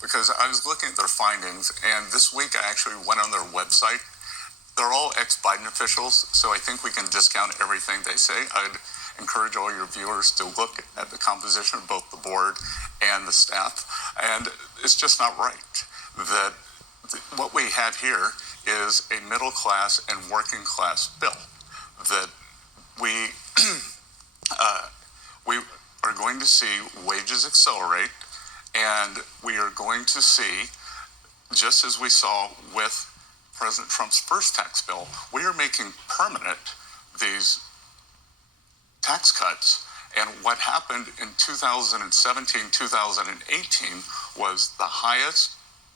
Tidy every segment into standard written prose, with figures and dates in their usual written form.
because I was looking at their findings, and this week I actually went on their website. They're all ex-Biden officials, so I think we can discount everything they say. I'd encourage all your viewers to look at the composition of both the board and the staff, and it's just not right that what we have here is a middle class and working class bill that we we are going to see wages accelerate, and we are going to see, just as we saw with President Trump's first tax bill, we are making permanent these tax cuts. And what happened in 2017, 2018 was the highest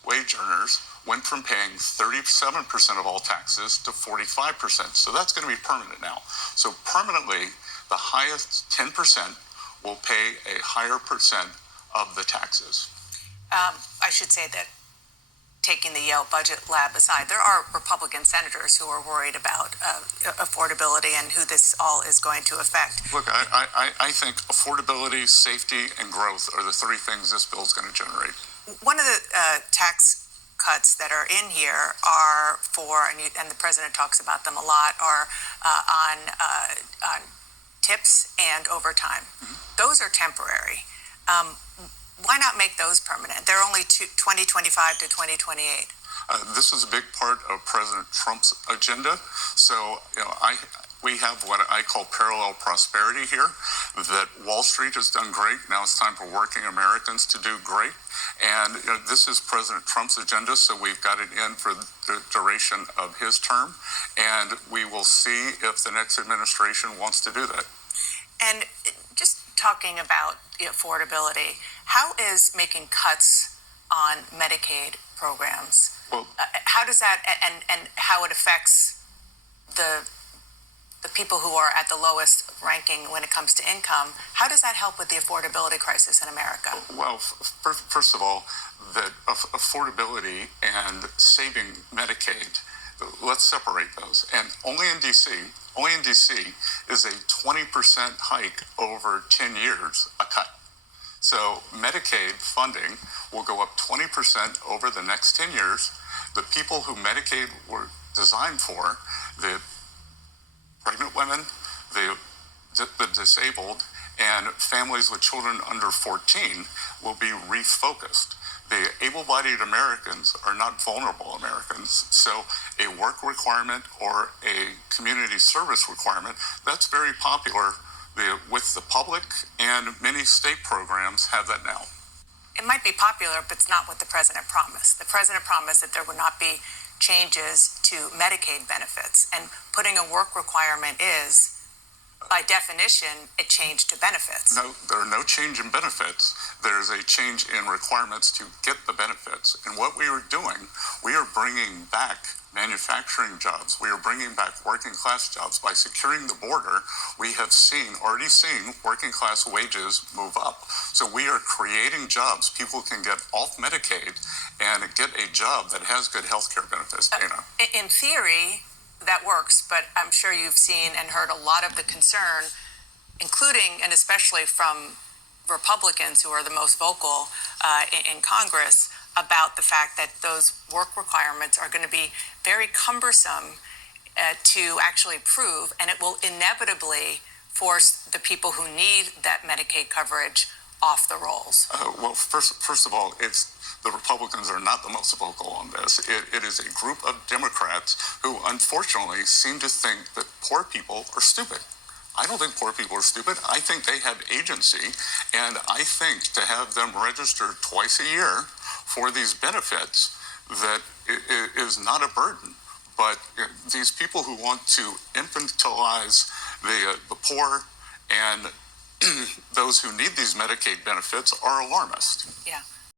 wage earners went from paying 37% of all taxes to 45%. So that's going to be permanent now. So permanently, the highest 10% will pay a higher percent of the taxes. I should say that, taking the Yale Budget Lab aside, there are Republican senators who are worried about affordability and who this all is going to affect. Look, I think affordability, safety, and growth are the three things this bill is going to generate. One of the tax cuts that are in here are for, and the president talks about them a lot, are on tips and overtime. Mm-hmm. Those are temporary. Why not make those permanent? They're only 2025 to 2028. This is a big part of President Trump's agenda. So, we have what I call parallel prosperity here, that Wall Street has done great. Now it's time for working Americans to do great. And this is President Trump's agenda, so we've got it in for the duration of his term. And we will see if the next administration wants to do that. And just talking about the affordability, how is making cuts on Medicaid programs? Well, how does that, and how it affects the people who are at the lowest ranking when it comes to income, how does that help with the affordability crisis in America? Well, first of all, that affordability and saving Medicaid, let's separate those. And only in D.C. is a 20% hike over 10 years, a cut. So Medicaid funding will go up 20% over the next 10 years. The people who Medicaid were designed for, the pregnant women, the disabled, and families with children under 14 will be refocused. The able-bodied Americans are not vulnerable Americans. So a work requirement or a community service requirement, that's very popular with the public, and many state programs have that now. It might be popular, but it's not what the president promised. The president promised that there would not be changes to Medicaid benefits, and putting a work requirement is, by definition, a change to benefits. No, there are no change in benefits. There's a change in requirements to get the benefits. And what we are doing, we are bringing back manufacturing jobs. We are bringing back working class jobs. By securing the border, we have already seen working class wages move up. So we are creating jobs. People can get off Medicaid and get a job that has good health care benefits. In theory, that works, but I'm sure you've seen and heard a lot of the concern, including and especially from Republicans who are the most vocal in Congress, about the fact that those work requirements are going to be very cumbersome to actually prove, and it will inevitably force the people who need that Medicaid coverage off the rolls. Well, first of all, the Republicans are not the most vocal on this. It is a group of Democrats who unfortunately seem to think that poor people are stupid. I don't think poor people are stupid. I think they have agency, and I think to have them register twice a year for these benefits, that is not a burden. But these people who want to infantilize the poor and those who need these Medicaid benefits are alarmist. Yeah.